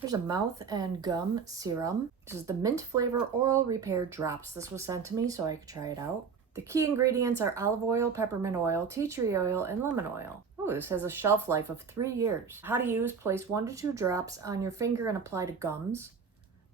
There's a mouth and gum serum. This is the mint flavor oral repair drops. This was sent to me so I could try it out. The key ingredients are olive oil, peppermint oil, tea tree oil, and lemon oil. Oh, this has a shelf life of 3 years. How to use: place 1 to 2 drops on your finger and apply to gums.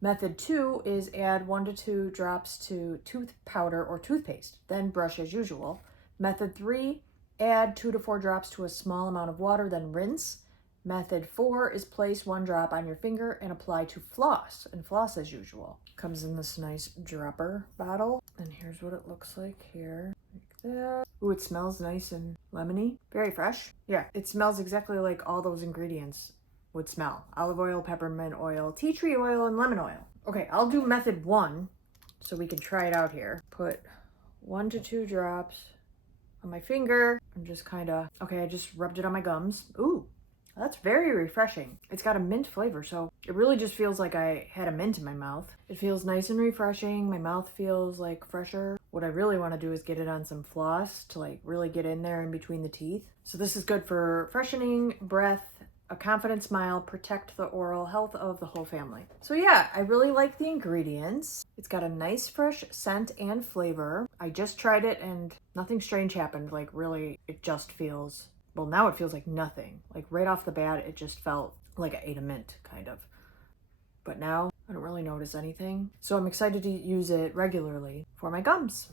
Method 2 is add 1 to 2 drops to tooth powder or toothpaste, then brush as usual. Method 3, add 2 to 4 drops to a small amount of water, then rinse. Method 4 is place 1 drop on your finger and apply to floss, and floss as usual. Comes in this nice dropper bottle, and here's what it looks like here. Like that. Ooh, it smells nice and lemony. Very fresh. Yeah, it smells exactly like all those ingredients would smell. Olive oil, peppermint oil, tea tree oil, and lemon oil. Okay, I'll do method 1 so we can try it out here. Put 1 to 2 drops on my finger. I'm just kind of, okay, I just rubbed it on my gums. Ooh, that's very refreshing. It's got a mint flavor, so it really just feels like I had a mint in my mouth. It feels nice and refreshing. My mouth feels like fresher. What I really want to do is get it on some floss to like really get in there in between the teeth. So this is good for freshening, breath, a confident smile, protect the oral health of the whole family. So yeah, I really like the ingredients. It's got a nice fresh scent and flavor. I just tried it and nothing strange happened. Like really, it just feels, well, now it feels like nothing. Like right off the bat, it just felt like I ate a mint, kind of. But now I don't really notice anything. So I'm excited to use it regularly for my gums.